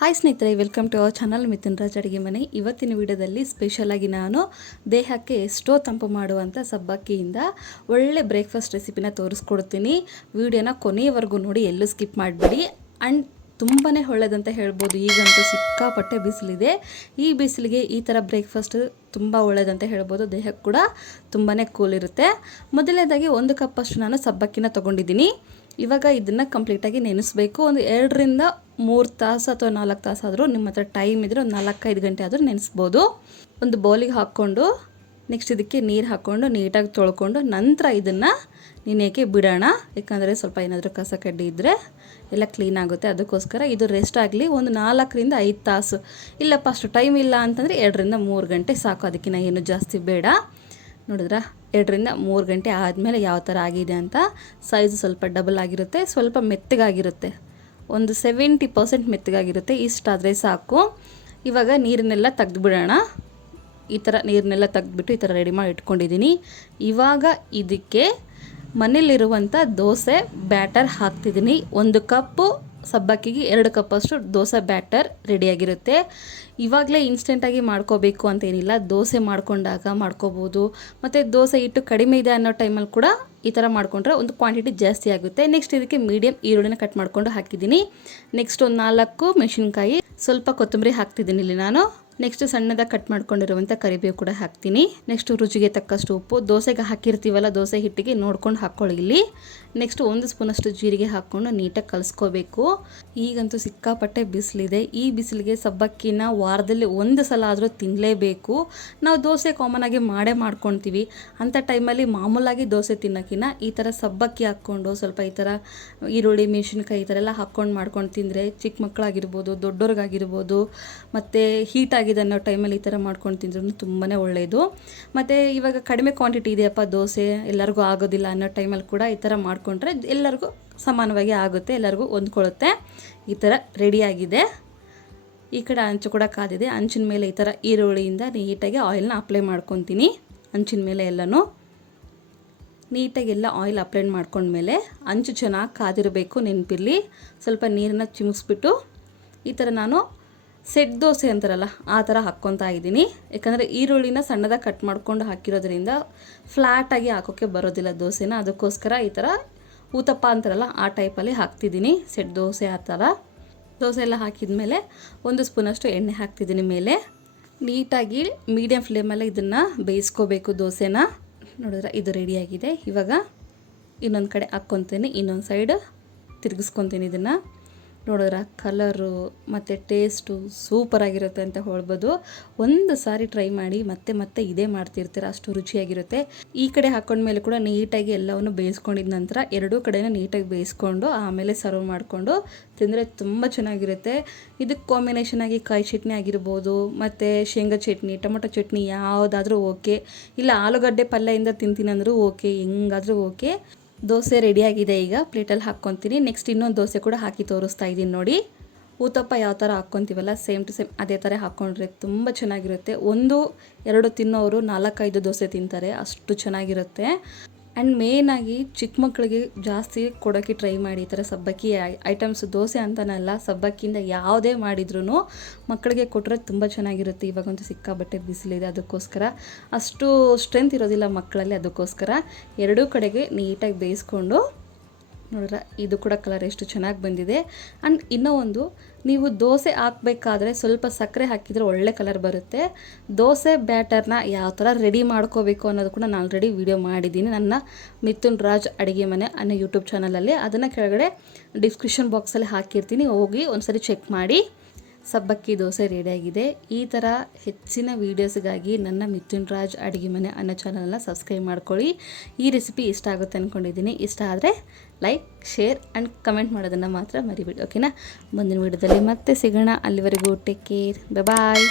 Hi ಸ್ನೇಹಿತರೆ, welcome to our channel Mithun Raj ಅಡುಗೆ ಮನೆ. ಇವತ್ತಿನ ವಿಡಿಯೋದಲ್ಲಿ ಸ್ಪೆಷಲಾಗಿ ನಾನು ದೇಹಕ್ಕೆ ಎಷ್ಟೋ ತಂಪು ಮಾಡುವಂಥ ಸಬ್ಬಕ್ಕಿಯಿಂದ ಒಳ್ಳೆ ಬ್ರೇಕ್ಫಾಸ್ಟ್ ರೆಸಿಪಿನ ತೋರಿಸ್ಕೊಡ್ತೀನಿ. ವಿಡಿಯೋನ ಕೊನೆಯವರೆಗೂ ನೋಡಿ, ಎಲ್ಲೂ ಸ್ಕಿಪ್ ಮಾಡಿಬಿಡಿ. ಆ್ಯಂಡ್ ತುಂಬಾ ಒಳ್ಳೆಯದಂತ ಹೇಳ್ಬೋದು. ಈಗಂತೂ ಸಿಕ್ಕಾಪಟ್ಟೆ ಬಿಸಿಲಿದೆ. ಈ ಬಿಸಿಲಿಗೆ ಈ ಥರ ಬ್ರೇಕ್ಫಾಸ್ಟ್ ತುಂಬ ಒಳ್ಳೆಯದಂತ ಹೇಳ್ಬೋದು. ದೇಹಕ್ಕೆ ಕೂಡ ತುಂಬಾ ಕೂಲ್ ಇರುತ್ತೆ. ಮೊದಲನೇದಾಗಿ 1 ಕಪ್ಪಷ್ಟು ನಾನು ಸಬ್ಬಕ್ಕಿನ ತೊಗೊಂಡಿದ್ದೀನಿ. ಇವಾಗ ಇದನ್ನು ಕಂಪ್ಲೀಟಾಗಿ ನೆನೆಸಬೇಕು. ಒಂದು 2 ರಿಂದ 3 ತಾಸು ಅಥವಾ 4 ತಾಸಾದರೂ ನಿಮ್ಮ ಹತ್ರ ಟೈಮ್ ಇದ್ದರೆ ಒಂದು 4-5 ಗಂಟೆ ಆದರೂ ನೆನೆಸ್ಬೋದು. ಒಂದು ಬೌಲಿಗೆ ಹಾಕ್ಕೊಂಡು ನೆಕ್ಸ್ಟ್ ಇದಕ್ಕೆ ನೀರು ಹಾಕ್ಕೊಂಡು ನೀಟಾಗಿ ತೊಳ್ಕೊಂಡು ನಂತರ ಇದನ್ನು ನೆನೆಯೋಕ್ಕೆ ಬಿಡೋಣ. ಯಾಕಂದರೆ ಸ್ವಲ್ಪ ಏನಾದರೂ ಕಸ ಕಡ್ಡಿ ಇದ್ದರೆ ಎಲ್ಲ ಕ್ಲೀನ್ ಆಗುತ್ತೆ. ಅದಕ್ಕೋಸ್ಕರ ಇದು ರೆಸ್ಟ್ ಆಗಲಿ. ಒಂದು 4 ರಿಂದ 5 ತಾಸು, ಇಲ್ಲಪ್ಪ ಅಷ್ಟು ಟೈಮ್ ಇಲ್ಲ ಅಂತಂದರೆ 2 ರಿಂದ 3 ಗಂಟೆ ಸಾಕು. ಅದಕ್ಕಿಂತ ಏನು ಜಾಸ್ತಿ ಬೇಡ. ನೋಡಿದ್ರಾ, 2 ರಿಂದ 3 ಗಂಟೆ ಆದಮೇಲೆ ಯಾವ ಥರ ಆಗಿದೆ ಅಂತ. ಸೈಜು ಸ್ವಲ್ಪ ಡಬಲ್ ಆಗಿರುತ್ತೆ, ಸ್ವಲ್ಪ ಮೆತ್ತಗಾಗಿರುತ್ತೆ, ಒಂದು 70% ಮೆತ್ತಗಾಗಿರುತ್ತೆ. ಇಷ್ಟಾದರೆ ಸಾಕು. ಇವಾಗ ನೀರನ್ನೆಲ್ಲ ತೆಗೆದುಬಿಡೋಣ. ಈ ಥರ ನೀರನ್ನೆಲ್ಲ ತೆಗೆದುಬಿಟ್ಟು ಈ ಥರ ರೆಡಿ ಮಾಡಿ ಇಟ್ಕೊಂಡಿದ್ದೀನಿ. ಇವಾಗ ಇದಕ್ಕೆ ಮನೇಲಿರುವಂಥ ದೋಸೆ ಬ್ಯಾಟರ್ ಹಾಕ್ತಿದ್ದೀನಿ. 1 ಕಪ್ಪು ಸಬ್ಬಕ್ಕಿಗೆ 2 ಕಪ್ಪಷ್ಟು ದೋಸೆ ಬ್ಯಾಟರ್ ರೆಡಿಯಾಗಿರುತ್ತೆ. ಇವಾಗಲೇ ಇನ್ಸ್ಟೆಂಟಾಗಿ ಮಾಡ್ಕೋಬೇಕು ಅಂತೇನಿಲ್ಲ. ದೋಸೆ ಮಾಡ್ಕೊಂಡಾಗ ಮಾಡ್ಕೋಬೋದು. ಮತ್ತು ದೋಸೆ ಹಿಟ್ಟು ಕಡಿಮೆ ಇದೆ ಅನ್ನೋ ಟೈಮಲ್ಲಿ ಕೂಡ ಈ ಥರ ಮಾಡಿಕೊಂಡ್ರೆ ಒಂದು ಕ್ವಾಂಟಿಟಿ ಜಾಸ್ತಿ ಆಗುತ್ತೆ. ನೆಕ್ಸ್ಟ್ ಇದಕ್ಕೆ ಮೀಡಿಯಮ್ ಈರುಳ್ಳಿನ ಕಟ್ ಮಾಡ್ಕೊಂಡು ಹಾಕಿದ್ದೀನಿ. ನೆಕ್ಸ್ಟ್ ಒಂದು 4 ಮೆಣಸಿನ್ಕಾಯಿ, ಸ್ವಲ್ಪ ಕೊತ್ತಂಬರಿ ಹಾಕ್ತಿದ್ದೀನಿ ಇಲ್ಲಿ ನಾನು. ನೆಕ್ಸ್ಟ್ ಸಣ್ಣದಾಗಿ ಕಟ್ ಮಾಡ್ಕೊಂಡಿರುವಂಥ ಕರಿಬೇವು ಕೂಡ ಹಾಕ್ತೀನಿ. ನೆಕ್ಸ್ಟ್ ರುಚಿಗೆ ತಕ್ಕಷ್ಟು ಉಪ್ಪು. ದೋಸೆಗೆ ಹಾಕಿರ್ತೀವಲ್ಲ, ದೋಸೆ ಹಿಟ್ಟಿಗೆ ನೋಡ್ಕೊಂಡು ಹಾಕ್ಕೊಳ್ಳಿ ಇಲ್ಲಿ. ನೆಕ್ಸ್ಟ್ 1 ಸ್ಪೂನಷ್ಟು ಜೀರಿಗೆ ಹಾಕ್ಕೊಂಡು ನೀಟಾಗಿ ಕಲಿಸ್ಕೋಬೇಕು. ಈಗಂತೂ ಸಿಕ್ಕಾಪಟ್ಟೆ ಬಿಸಿಲಿದೆ. ಈ ಬಿಸಿಲಿಗೆ ಸಬ್ಬಕ್ಕಿನ ವಾರದಲ್ಲಿ 1 ಸಲ ಆದರೂ ತಿನ್ನಲೇಬೇಕು. ನಾವು ದೋಸೆ ಕಾಮನ್ ಆಗಿ ಮಾಡ್ಕೊತೀವಿ. ಅಂಥ ಟೈಮಲ್ಲಿ ಮಾಮೂಲಾಗಿ ದೋಸೆ ತಿನ್ನೋಕ್ಕಿಂತ ಈ ಥರ ಸಬ್ಬಕ್ಕಿ ಹಾಕ್ಕೊಂಡು ಸ್ವಲ್ಪ ಈ ಥರ ಈರುಳ್ಳಿ ಮೆಣಸಿನ್ಕಾಯಿ ಈ ಥರ ಎಲ್ಲ ಹಾಕ್ಕೊಂಡು ಮಾಡ್ಕೊಂಡು ತಿಂದರೆ ಚಿಕ್ಕ ಮಕ್ಕಳಾಗಿರ್ಬೋದು, ದೊಡ್ಡವ್ರಿಗಾಗಿರ್ಬೋದು, ಮತ್ತು ಹೀಟಾಗಿ ಅನ್ನೋ ಟೈಮಲ್ಲಿ ಈ ಥರ ಮಾಡ್ಕೊಂಡು ತಿಂದ್ರೂ ತುಂಬಾ ಒಳ್ಳೆಯದು. ಮತ್ತು ಇವಾಗ ಕಡಿಮೆ ಕ್ವಾಂಟಿಟಿ ಇದೆಯಪ್ಪ ದೋಸೆ, ಎಲ್ಲರಿಗೂ ಆಗೋದಿಲ್ಲ ಅನ್ನೋ ಟೈಮಲ್ಲಿ ಕೂಡ ಈ ಥರ ಮಾಡಿಕೊಂಡ್ರೆ ಎಲ್ಲರಿಗೂ ಸಮಾನವಾಗಿ ಆಗುತ್ತೆ, ಎಲ್ಲರಿಗೂ ಹೊಂದ್ಕೊಳ್ಳುತ್ತೆ. ಈ ಥರ ರೆಡಿಯಾಗಿದೆ. ಈ ಕಡೆ ಹಂಚು ಕೂಡ ಕಾದಿದೆ. ಹಂಚಿನ ಮೇಲೆ ಈ ಥರ ಈರುಳ್ಳಿಯಿಂದ ನೀಟಾಗಿ ಆಯಿಲ್ನ ಅಪ್ಲೈ ಮಾಡ್ಕೊತೀನಿ. ಹಂಚಿನ ಮೇಲೆ ಎಲ್ಲನೂ ನೀಟಾಗಿ ಎಲ್ಲ ಆಯಿಲ್ ಅಪ್ಲೈ ಮಾಡ್ಕೊಂಡ್ಮೇಲೆ ಹಂಚು ಚೆನ್ನಾಗಿ ಕಾದಿರಬೇಕು, ನೆನಪಿರಲಿ. ಸ್ವಲ್ಪ ನೀರನ್ನು ಚಿಮುಕ್ಸ್ಬಿಟ್ಟು ಈ ಥರ ನಾನು ಸೆಟ್ ದೋಸೆ ಅಂತಾರಲ್ಲ ಆ ಥರ ಹಾಕ್ಕೊತಾ ಇದ್ದೀನಿ. ಯಾಕಂದರೆ ಈರುಳ್ಳಿನ ಸಣ್ಣದಾಗಿ ಕಟ್ ಮಾಡ್ಕೊಂಡು ಹಾಕಿರೋದ್ರಿಂದ ಫ್ಲ್ಯಾಟಾಗಿ ಹಾಕೋಕ್ಕೆ ಬರೋದಿಲ್ಲ ದೋಸೆನ. ಅದಕ್ಕೋಸ್ಕರ ಈ ಥರ ಊತಪ್ಪ ಅಂತಾರಲ್ಲ ಆ ಟೈಪಲ್ಲಿ ಹಾಕ್ತಿದ್ದೀನಿ. ಸೆಟ್ ದೋಸೆ ಆ ಥರ ದೋಸೆ ಎಲ್ಲ ಹಾಕಿದ ಮೇಲೆ 1 ಸ್ಪೂನಷ್ಟು ಎಣ್ಣೆ ಹಾಕ್ತಿದ್ದೀನಿ ಮೇಲೆ. ನೀಟಾಗಿ ಮೀಡಿಯಮ್ ಫ್ಲೇಮಲ್ಲಿ ಇದನ್ನು ಬೇಯಿಸ್ಕೋಬೇಕು ದೋಸೆನ. ನೋಡಿದ್ರೆ ಇದು ರೆಡಿಯಾಗಿದೆ. ಇವಾಗ ಇನ್ನೊಂದು ಕಡೆ ಹಾಕ್ಕೊತೀನಿ, ಇನ್ನೊಂದು ಸೈಡ್ ತಿರುಗಿಸ್ಕೊತೀನಿ. ಇದನ್ನು ನೋಡಿದ್ರೆ ಕಲರು ಮತ್ತು ಟೇಸ್ಟು ಸೂಪರಾಗಿರುತ್ತೆ ಅಂತ ಹೇಳ್ಬೋದು. ಒಂದು ಸಾರಿ ಟ್ರೈ ಮಾಡಿ, ಮತ್ತೆ ಇದೇ ಮಾಡ್ತಿರ್ತೀರ, ಅಷ್ಟು ರುಚಿಯಾಗಿರುತ್ತೆ. ಈ ಕಡೆ ಹಾಕ್ಕೊಂಡ್ಮೇಲೆ ಕೂಡ ನೀಟಾಗಿ ಎಲ್ಲವನ್ನು ಬೇಯಿಸ್ಕೊಂಡಿದ ನಂತರ 2 ಕಡೆನೂ ನೀಟಾಗಿ ಬೇಯಿಸ್ಕೊಂಡು ಆಮೇಲೆ ಸರ್ವ್ ಮಾಡಿಕೊಂಡು ತಿಂದರೆ ತುಂಬ ಚೆನ್ನಾಗಿರುತ್ತೆ. ಇದಕ್ಕೆ ಕಾಂಬಿನೇಷನ್ ಆಗಿ ಕಾಯಿ ಚಟ್ನಿ ಆಗಿರ್ಬೋದು, ಮತ್ತು ಶೇಂಗಾ ಚಟ್ನಿ, ಟೊಮೊಟೊ ಚಟ್ನಿ ಯಾವುದಾದ್ರೂ ಓಕೆ, ಇಲ್ಲ ಆಲೂಗಡ್ಡೆ ಪಲ್ಯದಿಂದ ತಿಂತೀನಿ ಅಂದರೂ ಓಕೆ, ಹೆಂಗಾದರೂ ಓಕೆ. ದೋಸೆ ರೆಡಿಯಾಗಿದೆ. ಈಗ ಪ್ಲೇಟಲ್ಲಿ ಹಾಕ್ಕೊತೀನಿ. ನೆಕ್ಸ್ಟ್ ಇನ್ನೊಂದು ದೋಸೆ ಕೂಡ ಹಾಕಿ ತೋರಿಸ್ತಾ ಇದ್ದೀನಿ ನೋಡಿ. ಊತಪ್ಪ ಯಾವ ಥರ ಹಾಕ್ಕೊತೀವಲ್ಲ ಸೇಮ್ ಟು ಸೇಮ್ ಅದೇ ಥರ ಹಾಕ್ಕೊಂಡ್ರೆ ತುಂಬ ಚೆನ್ನಾಗಿರುತ್ತೆ. 1-2 ತಿನ್ನೋರು 4-5 ದೋಸೆ ತಿಂತಾರೆ, ಅಷ್ಟು ಚೆನ್ನಾಗಿರುತ್ತೆ. ಆ್ಯಂಡ್ ಮೇಯ್ನಾಗಿ ಚಿಕ್ಕ ಮಕ್ಕಳಿಗೆ ಜಾಸ್ತಿ ಕೊಡೋಕ್ಕೆ ಟ್ರೈ ಮಾಡಿ. ಈ ಥರ ಸಬ್ಬಕ್ಕಿ ಐಟಮ್ಸ್, ದೋಸೆ ಅಂತನಲ್ಲ, ಸಬ್ಬಕ್ಕಿಯಿಂದ ಯಾವುದೇ ಮಾಡಿದ್ರೂ ಮಕ್ಕಳಿಗೆ ಕೊಟ್ಟರೆ ತುಂಬ ಚೆನ್ನಾಗಿರುತ್ತೆ. ಇವಾಗಂತೂ ಸಿಕ್ಕಾಬಟ್ಟೆ ಬಿಸಿಲಿದೆ, ಅದಕ್ಕೋಸ್ಕರ ಅಷ್ಟು ಸ್ಟ್ರೆಂತ್ ಇರೋದಿಲ್ಲ ಮಕ್ಕಳಲ್ಲಿ. ಅದಕ್ಕೋಸ್ಕರ 2 ಕಡೆಗೆ ನೀಟಾಗಿ ಬೇಯಿಸ್ಕೊಂಡು ನೋಡ್ರೆ ಇದು ಕೂಡ ಕಲರ್ ಎಷ್ಟು ಚೆನ್ನಾಗಿ ಬಂದಿದೆ. ಆ್ಯಂಡ್ ಇನ್ನೂ ಒಂದು, ನೀವು ದೋಸೆ ಹಾಕಬೇಕಾದ್ರೆ ಸ್ವಲ್ಪ ಸಕ್ಕರೆ ಹಾಕಿದರೆ ಒಳ್ಳೆ ಕಲರ್ ಬರುತ್ತೆ. ದೋಸೆ ಬ್ಯಾಟರ್ನ ಯಾವ ಥರ ರೆಡಿ ಮಾಡ್ಕೋಬೇಕು ಅನ್ನೋದು ಕೂಡ ನಾನು ಆಲ್ರೆಡಿ ವಿಡಿಯೋ ಮಾಡಿದ್ದೀನಿ ನನ್ನ ಮಿಥುನ್ ರಾಜ್ ಅಡುಗೆ ಮನೆ ಅನ್ನೋ ಯೂಟ್ಯೂಬ್ ಚಾನಲಲ್ಲಿ. ಅದನ್ನು ಕೆಳಗಡೆ ಡಿಸ್ಕ್ರಿಪ್ಷನ್ ಬಾಕ್ಸಲ್ಲಿ ಹಾಕಿರ್ತೀನಿ, ಹೋಗಿ ಒಂದ್ಸರಿ ಚೆಕ್ ಮಾಡಿ. ಸಬ್ಬಕ್ಕಿ ದೋಸೆ ರೆಡಿಯಾಗಿದೆ. ಈ ಥರ ಹೆಚ್ಚಿನ ವೀಡಿಯೋಸ್ಗಾಗಿ ನನ್ನ ಮಿಥುನ್ ರಾಜ್ ಅಡುಗೆ ಮನೆ ಅನ್ನೋ ಚಾನಲನ್ನು ಸಬ್ಸ್ಕ್ರೈಬ್ ಮಾಡ್ಕೊಳ್ಳಿ. ಈ ರೆಸಿಪಿ ಇಷ್ಟ ಆಗುತ್ತೆ ಅಂದ್ಕೊಂಡಿದ್ದೀನಿ. ಇಷ್ಟ ಆದರೆ ಲೈಕ್, ಶೇರ್ ಆ್ಯಂಡ್ ಕಮೆಂಟ್ ಮಾಡೋದನ್ನು ಮಾತ್ರ ಮರಿಬೇಡಿ, ಓಕೆನಾ? ಮುಂದಿನ ವೀಡಿಯೋದಲ್ಲಿ ಮತ್ತೆ ಸಿಗೋಣ. ಅಲ್ಲಿವರೆಗೂ ಟೇಕ್ ಕೇರ್, ಬಾಯ್.